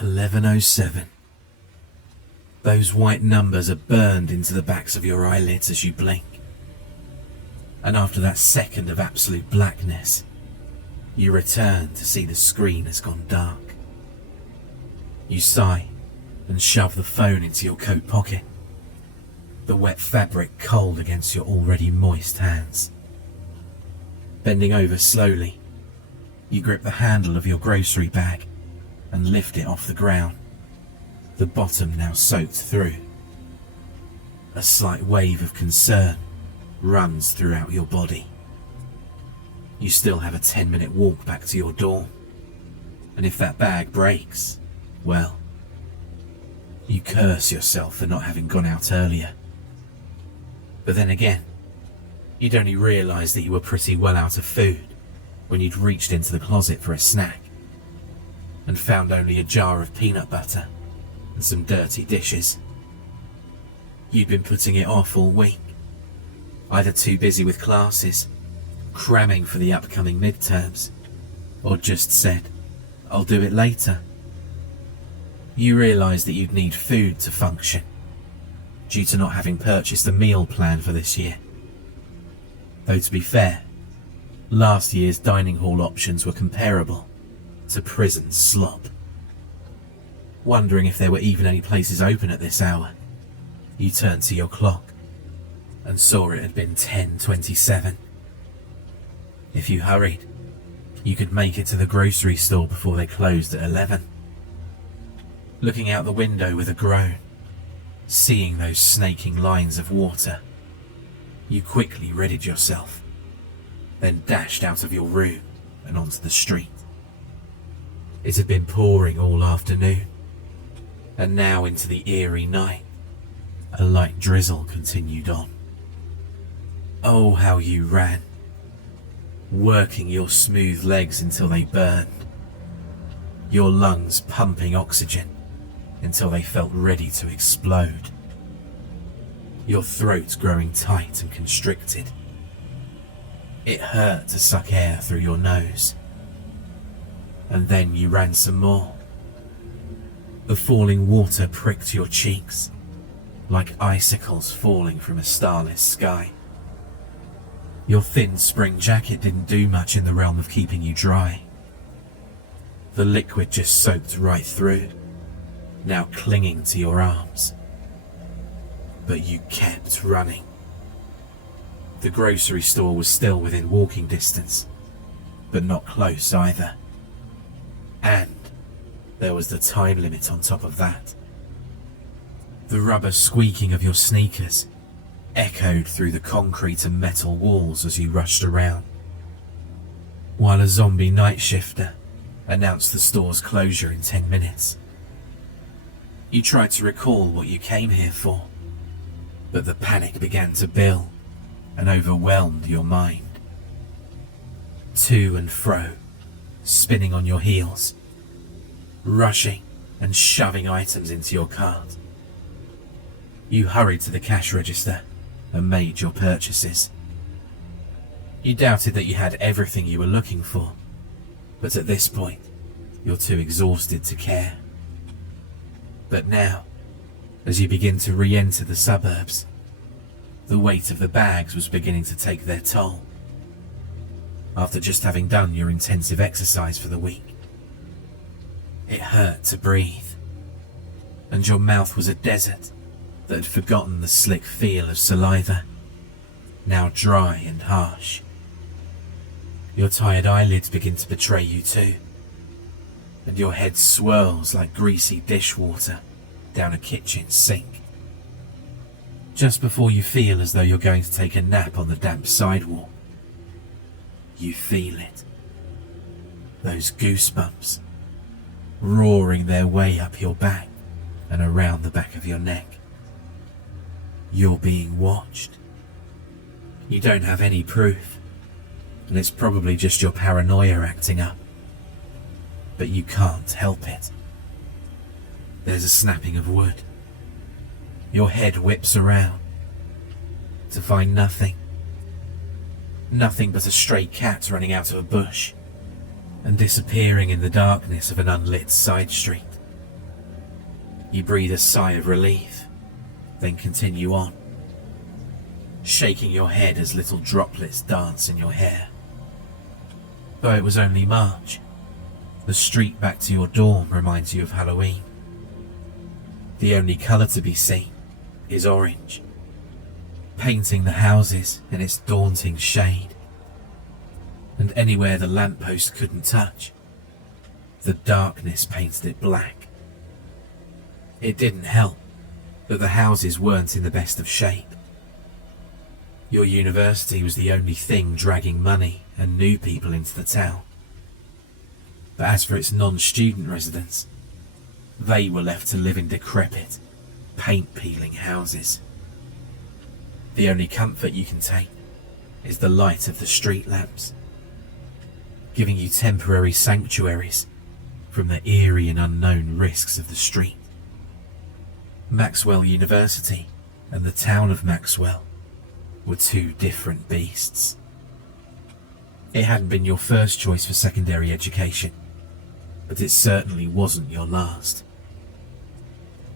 11:07. Those white numbers are burned into the backs of your eyelids as you blink. And after that second of absolute blackness, you return to see the screen has gone dark. You sigh and shove the phone into your coat pocket, the wet fabric cold against your already moist hands. Bending over slowly, you grip the handle of your grocery bag and lift it off the ground, the bottom now soaked through. A slight wave of concern runs throughout your body. You still have a 10-minute walk back to your dorm, and if that bag breaks, well, you curse yourself for not having gone out earlier. But then again, you'd only realised that you were pretty well out of food when you'd reached into the closet for a snack and found only a jar of peanut butter and some dirty dishes. You'd been putting it off all week, either too busy with classes, cramming for the upcoming midterms, or just said, "I'll do it later." You realised that you'd need food to function, due to not having purchased a meal plan for this year. Though to be fair, last year's dining hall options were comparable to prison slop. Wondering if there were even any places open at this hour, you turned to your clock and saw it had been 10:27. If you hurried, you could make it to the grocery store before they closed at 11. Looking out the window with a groan, seeing those snaking lines of water, you quickly readied yourself, then dashed out of your room and onto the street. It had been pouring all afternoon, and now into the eerie night, a light drizzle continued on. Oh, how you ran, working your smooth legs until they burned, your lungs pumping oxygen until they felt ready to explode, your throat growing tight and constricted. It hurt to suck air through your nose. And then you ran some more. The falling water pricked your cheeks, like icicles falling from a starless sky. Your thin spring jacket didn't do much in the realm of keeping you dry. The liquid just soaked right through, now clinging to your arms. But you kept running. The grocery store was still within walking distance, but not close either. And there was the time limit on top of that. The rubber squeaking of your sneakers echoed through the concrete and metal walls as you rushed around, while a zombie night shifter announced the store's closure in 10 minutes. You tried to recall what you came here for, but the panic began to build and overwhelmed your mind. To and fro, spinning on your heels, rushing and shoving items into your cart. You hurried to the cash register and made your purchases. You doubted that you had everything you were looking for, but at this point, you're too exhausted to care. But now, as you begin to re-enter the suburbs, the weight of the bags was beginning to take their toll. After just having done your intensive exercise for the week, it hurt to breathe, and your mouth was a desert that had forgotten the slick feel of saliva, now dry and harsh. Your tired eyelids begin to betray you too, and your head swirls like greasy dishwater down a kitchen sink. Just before you feel as though you're going to take a nap on the damp sidewalk, you feel it. Those goosebumps roaring their way up your back and around the back of your neck. You're being watched. You don't have any proof, and it's probably just your paranoia acting up, but you can't help it. There's a snapping of wood. Your head whips around to find nothing. Nothing but a stray cat running out of a bush and disappearing in the darkness of an unlit side street. You breathe a sigh of relief, then continue on, shaking your head as little droplets dance in your hair. Though it was only March, the street back to your dorm reminds you of Halloween. The only colour to be seen is orange, painting the houses in its daunting shade. And anywhere the lamppost couldn't touch, the darkness painted it black. It didn't help that the houses weren't in the best of shape. Your university was the only thing dragging money and new people into the town. But as for its non-student residents, they were left to live in decrepit, paint-peeling houses. The only comfort you can take is the light of the street lamps, giving you temporary sanctuaries from the eerie and unknown risks of the street. Maxwell University and the town of Maxwell were two different beasts. It hadn't been your first choice for secondary education, but it certainly wasn't your last.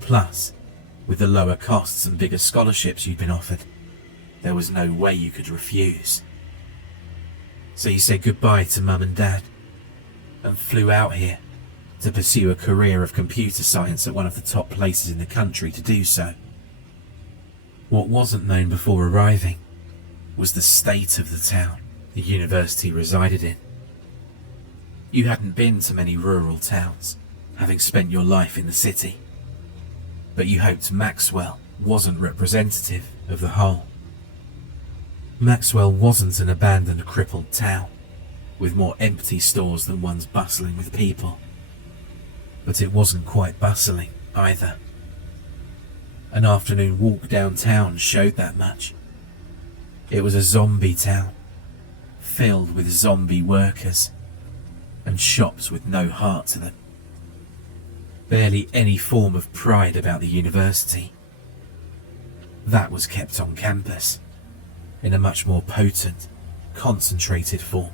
Plus, with the lower costs and bigger scholarships you'd been offered, there was no way you could refuse. So you said goodbye to Mum and Dad and flew out here to pursue a career of computer science at one of the top places in the country to do so. What wasn't known before arriving was the state of the town the university resided in. You hadn't been to many rural towns, having spent your life in the city, but you hoped Maxwell wasn't representative of the whole. Maxwell wasn't an abandoned, crippled town, with more empty stores than ones bustling with people. But it wasn't quite bustling either. An afternoon walk downtown showed that much. It was a zombie town, filled with zombie workers, and shops with no heart to them. Barely any form of pride about the university. That was kept on campus, in a much more potent, concentrated form.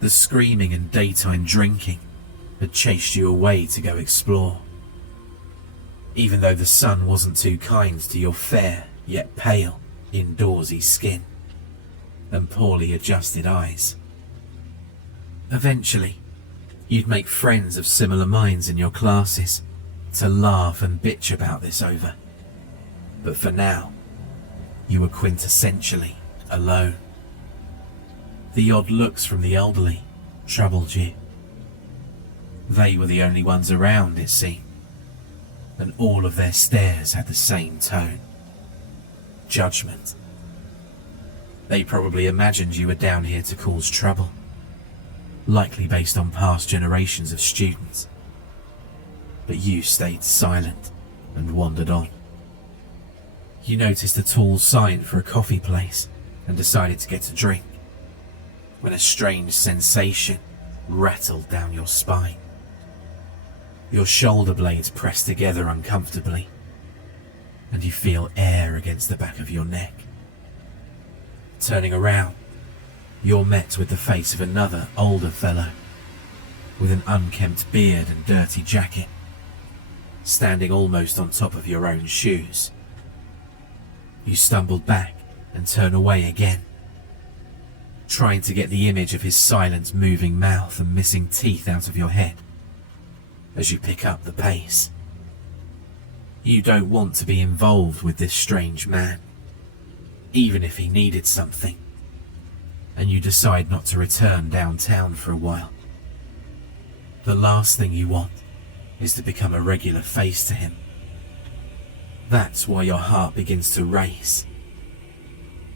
The screaming and daytime drinking had chased you away to go explore, even though the sun wasn't too kind to your fair yet pale, indoorsy skin and poorly adjusted eyes. Eventually, you'd make friends of similar minds in your classes to laugh and bitch about this over. But for now, you were quintessentially alone. The odd looks from the elderly troubled you. They were the only ones around, it seemed, and all of their stares had the same tone. Judgment. They probably imagined you were down here to cause trouble, likely based on past generations of students. But you stayed silent and wandered on. You noticed a tall sign for a coffee place and decided to get a drink, when a strange sensation rattled down your spine. Your shoulder blades press together uncomfortably, and you feel air against the back of your neck. Turning around, you're met with the face of another older fellow, with an unkempt beard and dirty jacket, standing almost on top of your own shoes. You stumbled back and turn away again, trying to get the image of his silent, moving mouth and missing teeth out of your head as you pick up the pace. You don't want to be involved with this strange man, even if he needed something, and you decide not to return downtown for a while. The last thing you want is to become a regular face to him. That's why your heart begins to race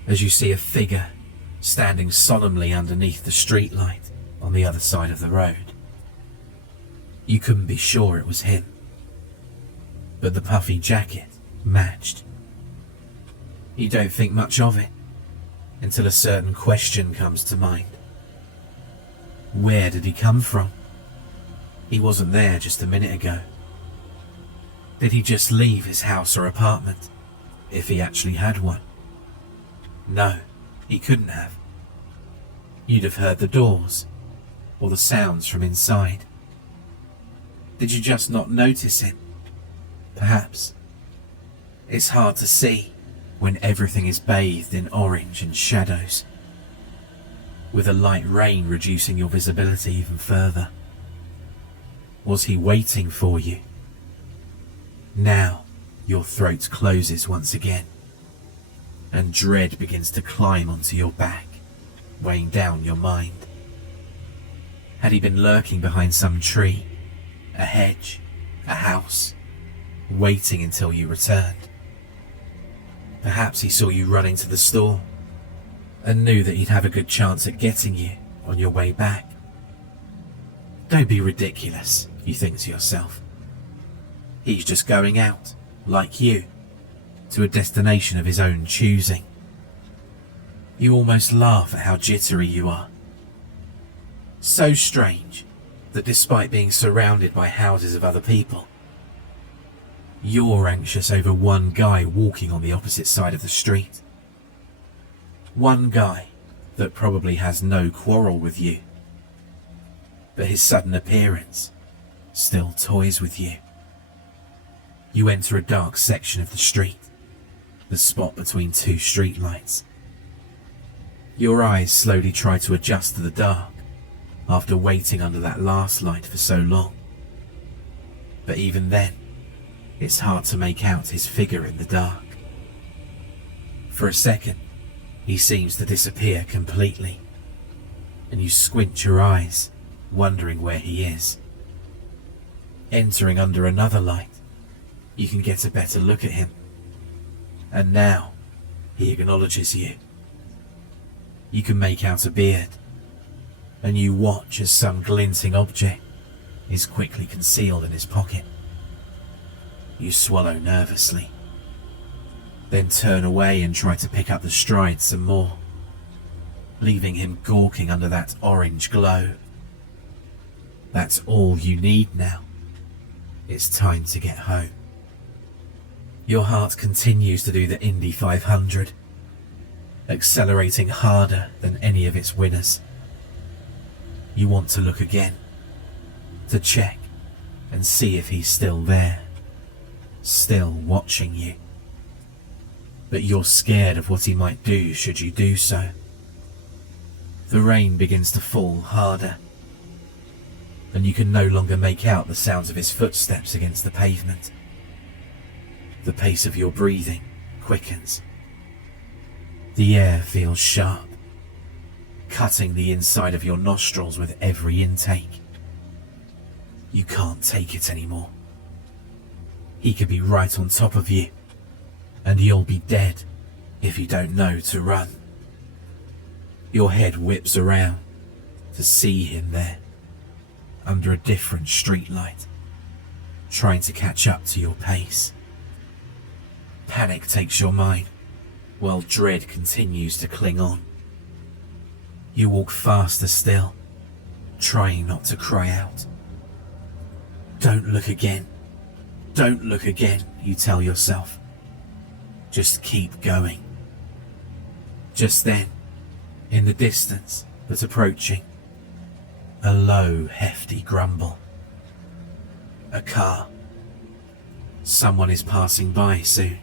as you see a figure standing solemnly underneath the streetlight on the other side of the road. You couldn't be sure it was him, but the puffy jacket matched. You don't think much of it until a certain question comes to mind. Where did he come from? He wasn't there just a minute ago. Did he just leave his house or apartment, if he actually had one? No, he couldn't have. You'd have heard the doors, or the sounds from inside. Did you just not notice him perhaps. It's hard to see when everything is bathed in orange and shadows, with a light rain reducing your visibility even further. Was he waiting for you? Now your throat closes once again, and dread begins to climb onto your back, weighing down your mind. Had he been lurking behind some tree, a hedge, a house, waiting until you returned? Perhaps he saw you running to the store and knew that he'd have a good chance at getting you on your way back. Don't be ridiculous, you think to yourself. He's just going out, like you, to a destination of his own choosing. You almost laugh at how jittery you are. So strange that despite being surrounded by houses of other people, you're anxious over one guy walking on the opposite side of the street. One guy that probably has no quarrel with you, but his sudden appearance still toys with you. You enter a dark section of the street, the spot between two streetlights. Your eyes slowly try to adjust to the dark after waiting under that last light for so long. But even then, it's hard to make out his figure in the dark. For a second, he seems to disappear completely, and you squint your eyes, wondering where he is. Entering under another light, you can get a better look at him, and now he acknowledges you. You can make out a beard, and you watch as some glinting object is quickly concealed in his pocket. You swallow nervously, then turn away and try to pick up the stride some more, leaving him gawking under that orange glow. That's all you need now. It's time to get home. Your heart continues to do the Indy 500, accelerating harder than any of its winners. You want to look again, to check and see if he's still there, still watching you. But you're scared of what he might do should you do so. The rain begins to fall harder, and you can no longer make out the sounds of his footsteps against the pavement. The pace of your breathing quickens. The air feels sharp, cutting the inside of your nostrils with every intake. You can't take it anymore. He could be right on top of you, and you'll be dead if you don't know to run. Your head whips around to see him there, under a different streetlight, trying to catch up to your pace. Panic takes your mind, while dread continues to cling on. You walk faster still, trying not to cry out. Don't look again. Don't look again, you tell yourself. Just keep going. Just then, in the distance, but approaching, a low, hefty grumble. A car. Someone is passing by soon.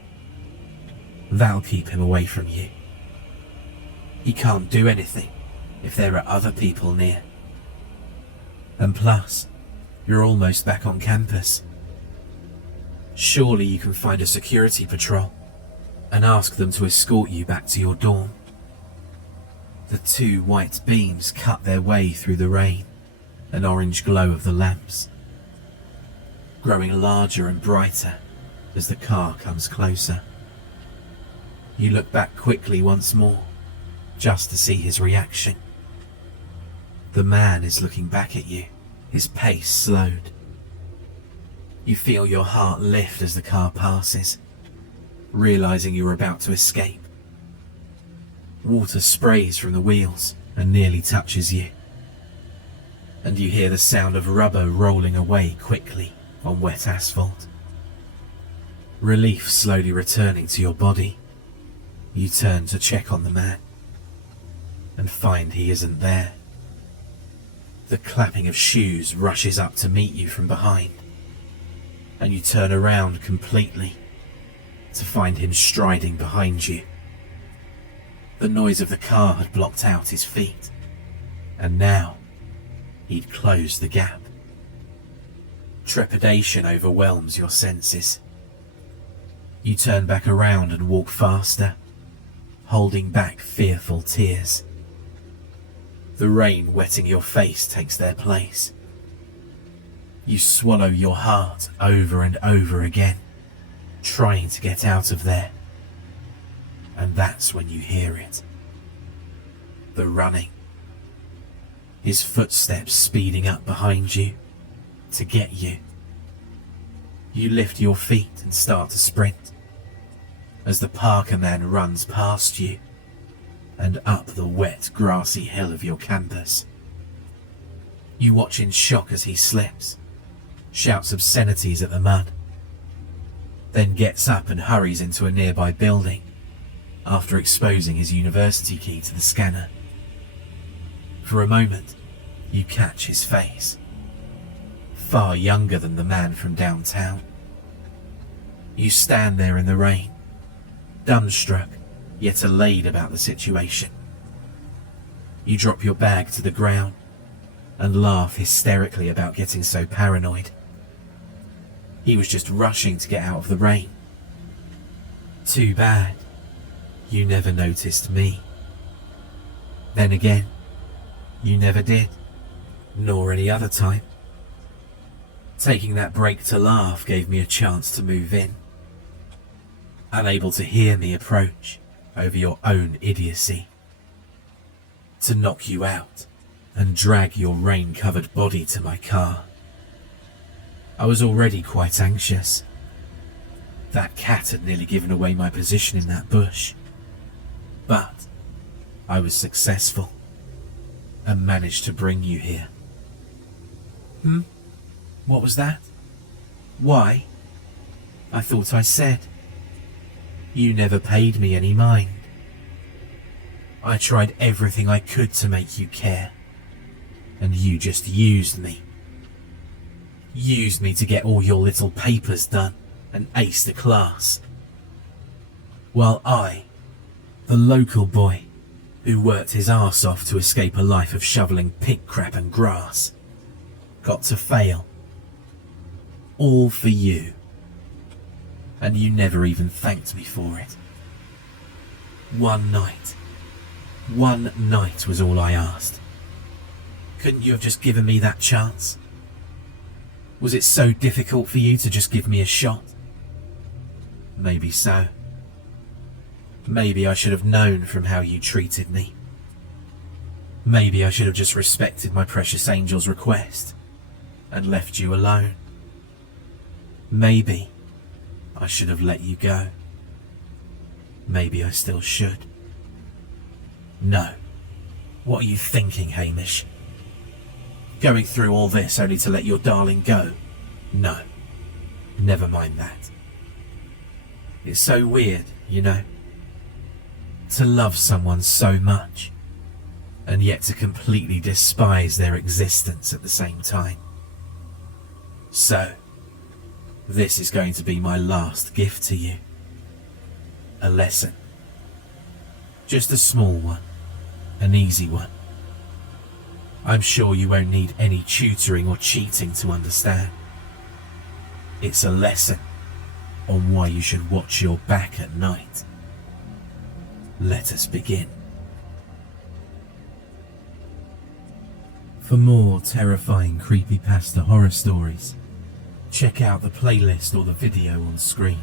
That'll keep him away from you. He can't do anything if there are other people near. And plus, you're almost back on campus. Surely you can find a security patrol and ask them to escort you back to your dorm. The two white beams cut their way through the rain and orange glow of the lamps, growing larger and brighter as the car comes closer. You look back quickly once more, just to see his reaction. The man is looking back at you, his pace slowed. You feel your heart lift as the car passes, realizing you're about to escape. Water sprays from the wheels and nearly touches you, and you hear the sound of rubber rolling away quickly on wet asphalt. Relief slowly returning to your body, you turn to check on the man and find he isn't there. The clapping of shoes rushes up to meet you from behind. and you turn around completely to find him striding behind you. The noise of the car had blocked out his feet, and now he'd closed the gap. Trepidation overwhelms your senses. You turn back around and walk faster, holding back fearful tears. The rain wetting your face takes their place. You swallow your heart over and over again, trying to get out of there. And that's when you hear it. The running. His footsteps speeding up behind you to get you. You lift your feet and start to sprint as the Parker man runs past you and up the wet, grassy hill of your campus. You watch in shock as he slips, shouts obscenities at the mud, then gets up and hurries into a nearby building after exposing his university key to the scanner. For a moment, you catch his face, far younger than the man from downtown. You stand there in the rain, dumbstruck, yet elated about the situation. You drop your bag to the ground and laugh hysterically about getting so paranoid. He was just rushing to get out of the rain. Too bad you never noticed me. Then again, you never did, nor any other time. Taking that break to laugh gave me a chance to move in. Unable to hear me approach over your own idiocy. To knock you out and drag your rain-covered body to my car. I was already quite anxious. That cat had nearly given away my position in that bush. But I was successful and managed to bring you here. What was that? Why? I thought I said. You never paid me any mind. I tried everything I could to make you care, and you just used me. Used me to get all your little papers done and ace the class. While I, the local boy who worked his arse off to escape a life of shoveling pig crap and grass, got to fail. All for you. And you never even thanked me for it. One night was all I asked. Couldn't you have just given me that chance? Was it so difficult for you to just give me a shot? Maybe so. Maybe I should have known from how you treated me. Maybe I should have just respected my precious angel's request and left you alone. Maybe I should have let you go. Maybe I still should. No. What are you thinking, Hamish? Going through all this only to let your darling go? No. Never mind that. It's so weird, you know, to love someone so much, and yet to completely despise their existence at the same time. So, this is going to be my last gift to you. A lesson. Just a small one, an easy one. I'm sure you won't need any tutoring or cheating to understand. It's a lesson on why you should watch your back at night. Let us begin. For more terrifying creepypasta horror stories, check out the playlist or the video on screen.